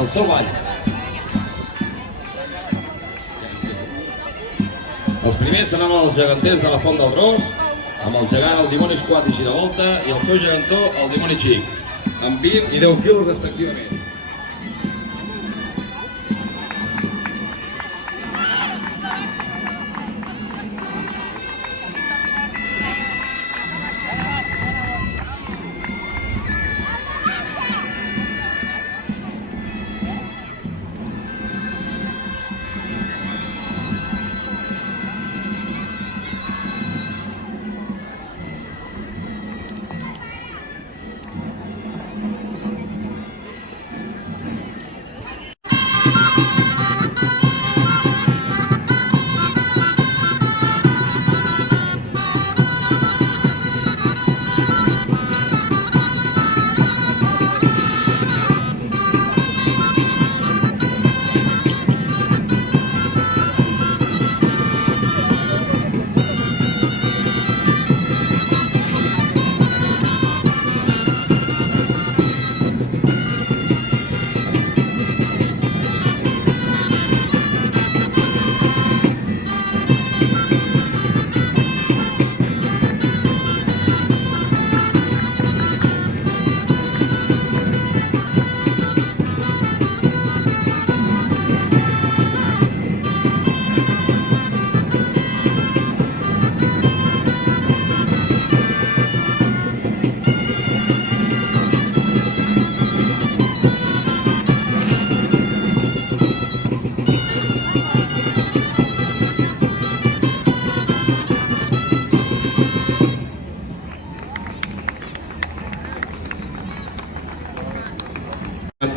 El seu ball. Els primers seran els geganters de la Font del Gros, amb el gegant, el dimoni esquat i giravolta, i el seu gegantó, el dimoni xic, amb 20 i 10 quilos respectivament.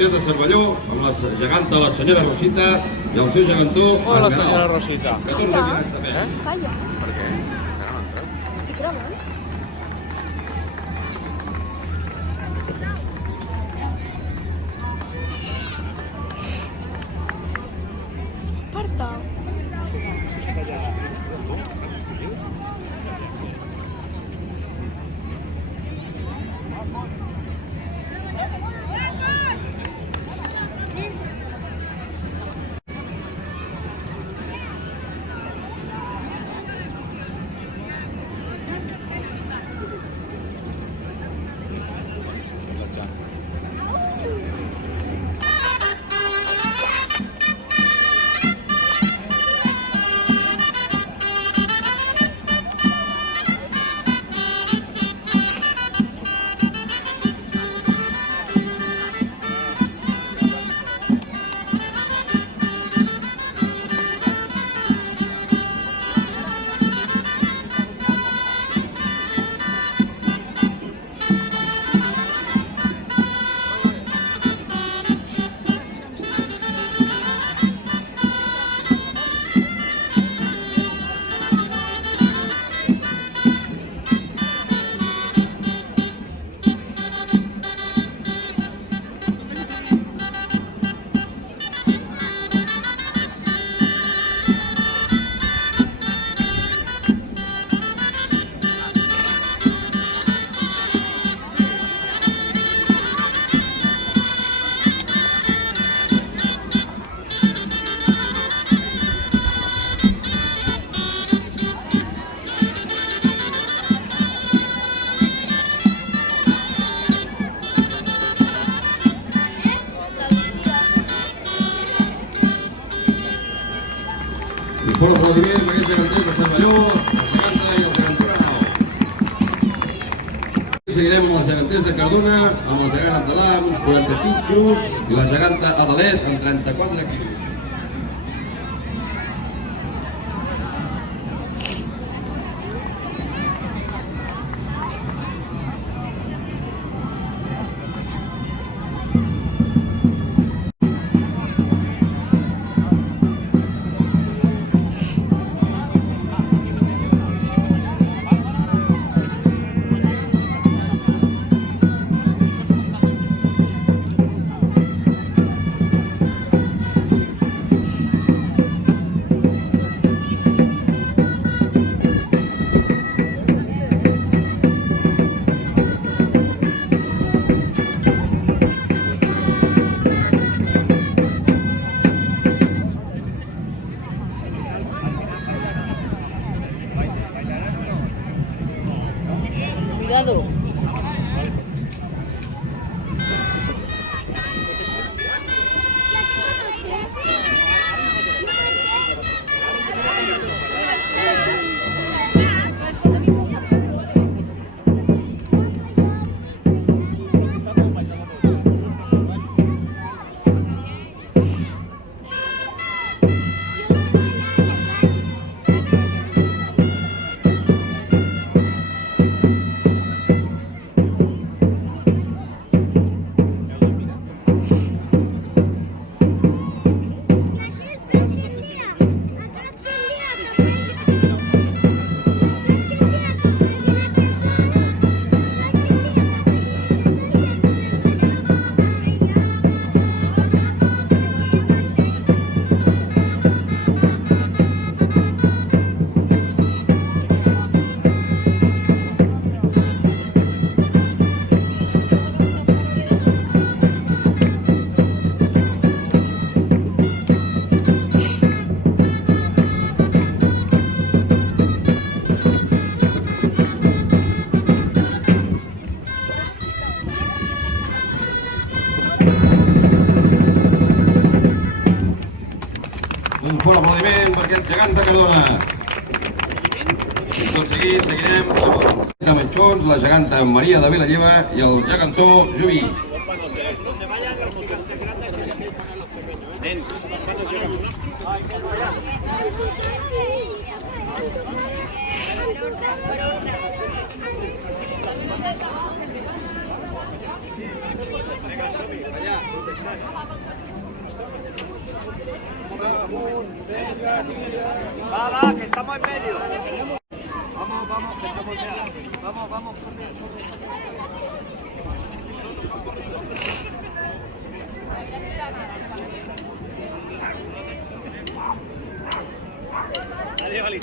De Cervelló, amb la geganta la senyora Rosita i el seu gegantó Hola, senyora Rosita. 14 quilats de pes. Calla. Per què? Encara no ha entrat. Estic gravant. Porta. Un fort aplaudiment per aquests geganters de Cervelló, el geganta i el gegantó de Nau. Seguirem amb els geganters de Cardona, amb el gegant Abdalà amb 45 quilos i la geganta Adalès amb 34 quilos. Cuidado. Un fort aplaudiment per aquest gegant de Cardona. Tot seguit seguirem amb els de Manxons, la geganta Maria de Vilalleva i el gegantó Joví. Va, que estamos en medio. Vamos, que estamos ya. Vamos, Vale.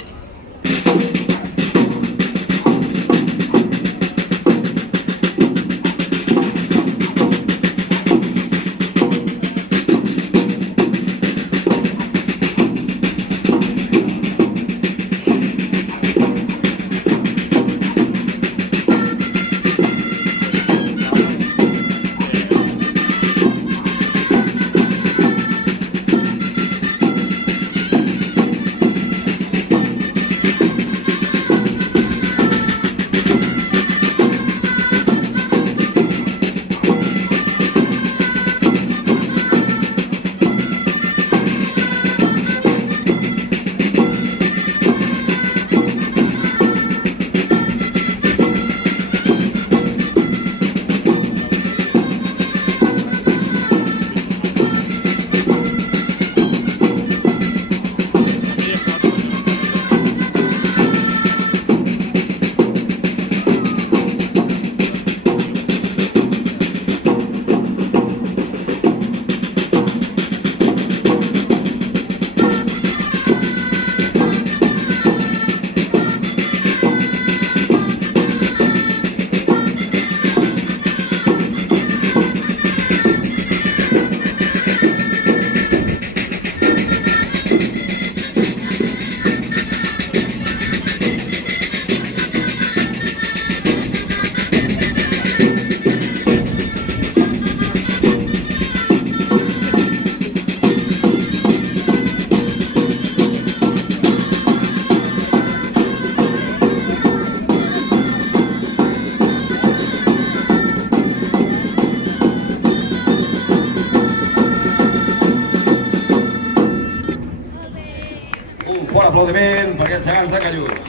fort aplaudiment per aquests gegants de Callús.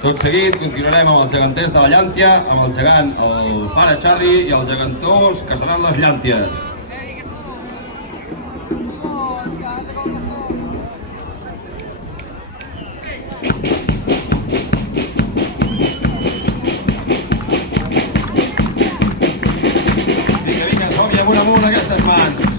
Tot seguit continuarem amb els geganters de la Llàntia, amb el gegant, el pare Charri i els gegantors que seran les Llànties. Vinga, som-hi amunt aquestes mans.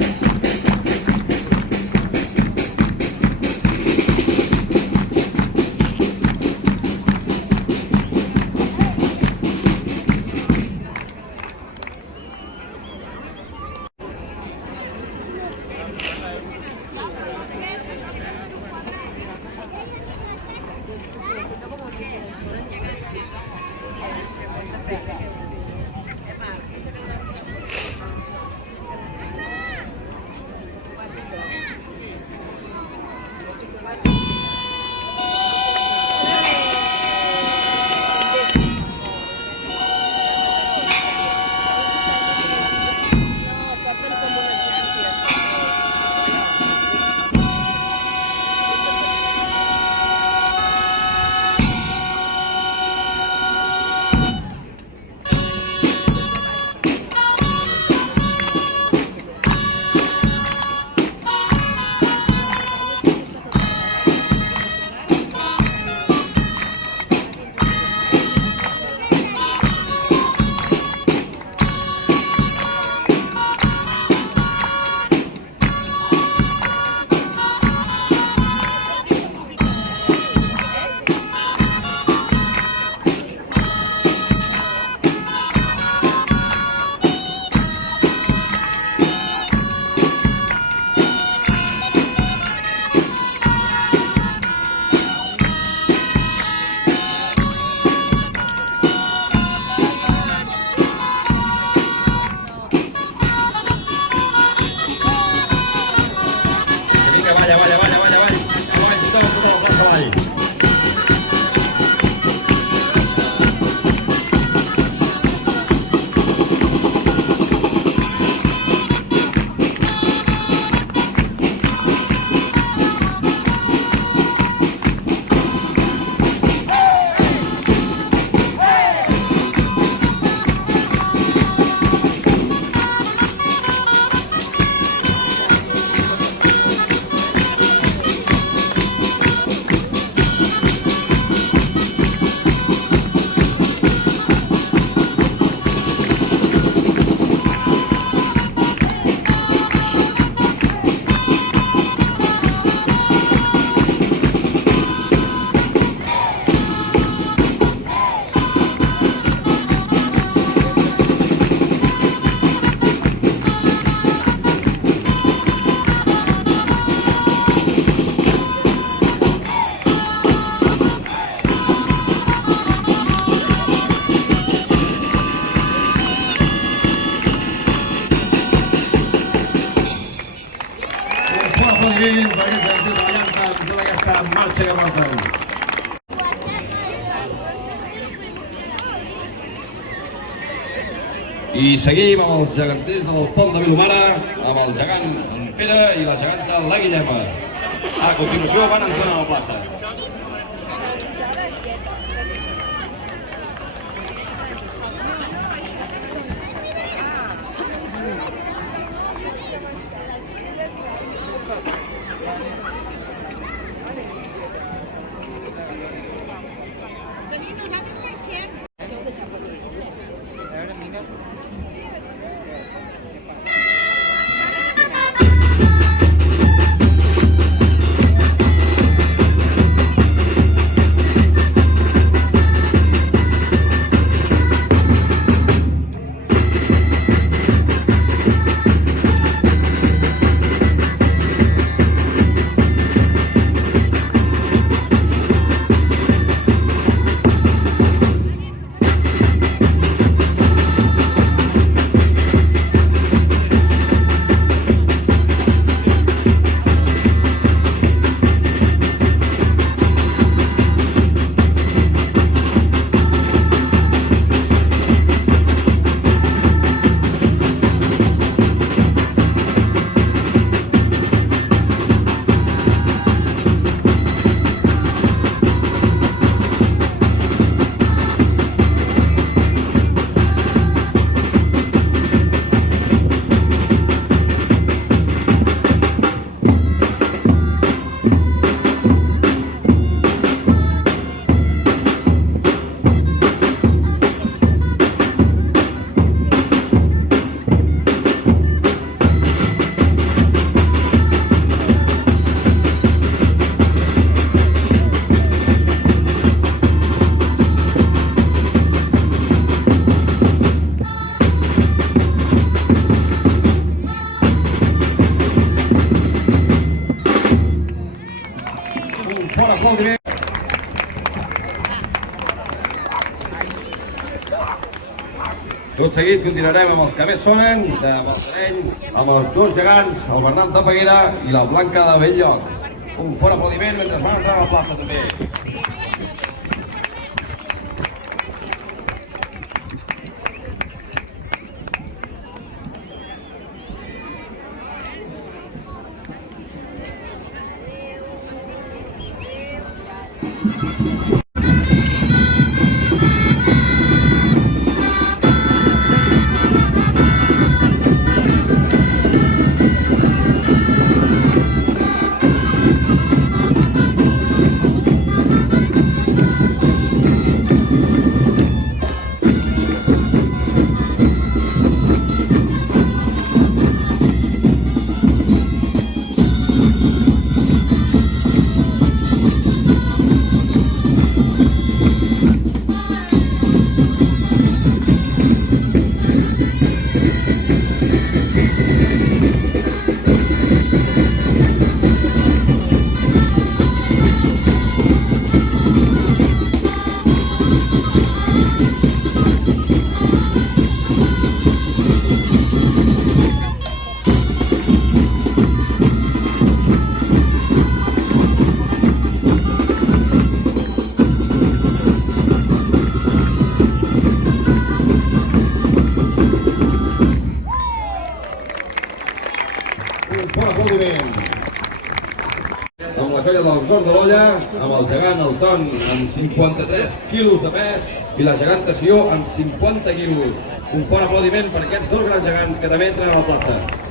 aplaudiment per aquests geganters de la Llanta amb tota aquesta marxa que porten. I seguim amb els geganters del Pont de Vilomara, amb el gegant en Pere i la geganta la Guillema. A continuació van entrant a la plaça. fort aplaudiment. Tot seguit continuarem amb els que més sonen, de Balsareny, amb els dos gegants, el Bernat de Peguera i la Blanca de Belllloc. Un fort aplaudiment mentre van entrar a la plaça també. Amb la colla del Cor de l'Olla, amb el gegant el Ton amb 53 quilos de pes i la geganta Sió amb 50 quilos. Un fort aplaudiment per aquests dos grans gegants que també entren a la plaça.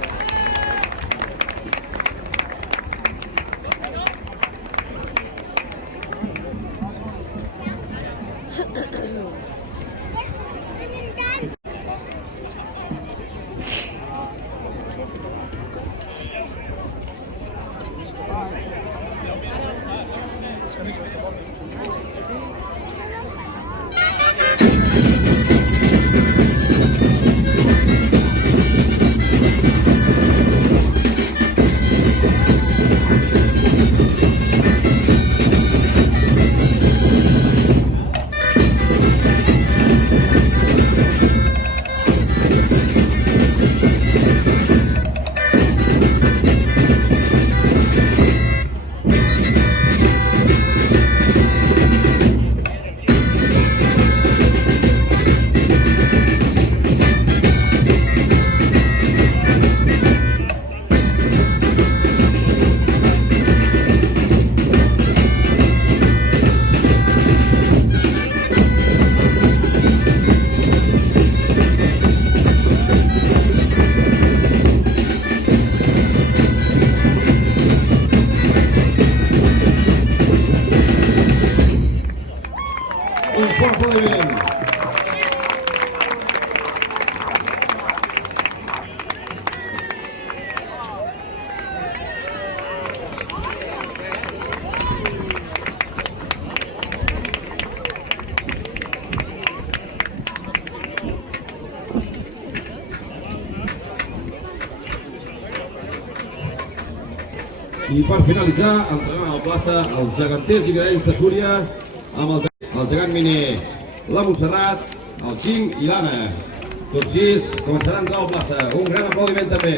I per finalitzar, entrem a la plaça els geganters i graells de Súria amb el gegant miner, la Montserrat, el Quim i l'Anna. Tots sis començaran a entrar a la plaça. Un gran aplaudiment també.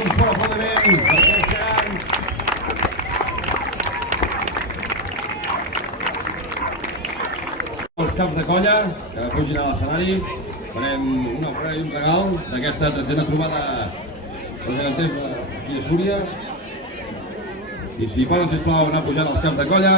un fort aplaudiment per aquests gegants. Els caps de colla que pugin a l'escenari. Farem una ofrena i un regal d'aquesta 13a trobada dels geganters d'aquí de Súria. I si poden, sisplau, anar pujant els caps de colla.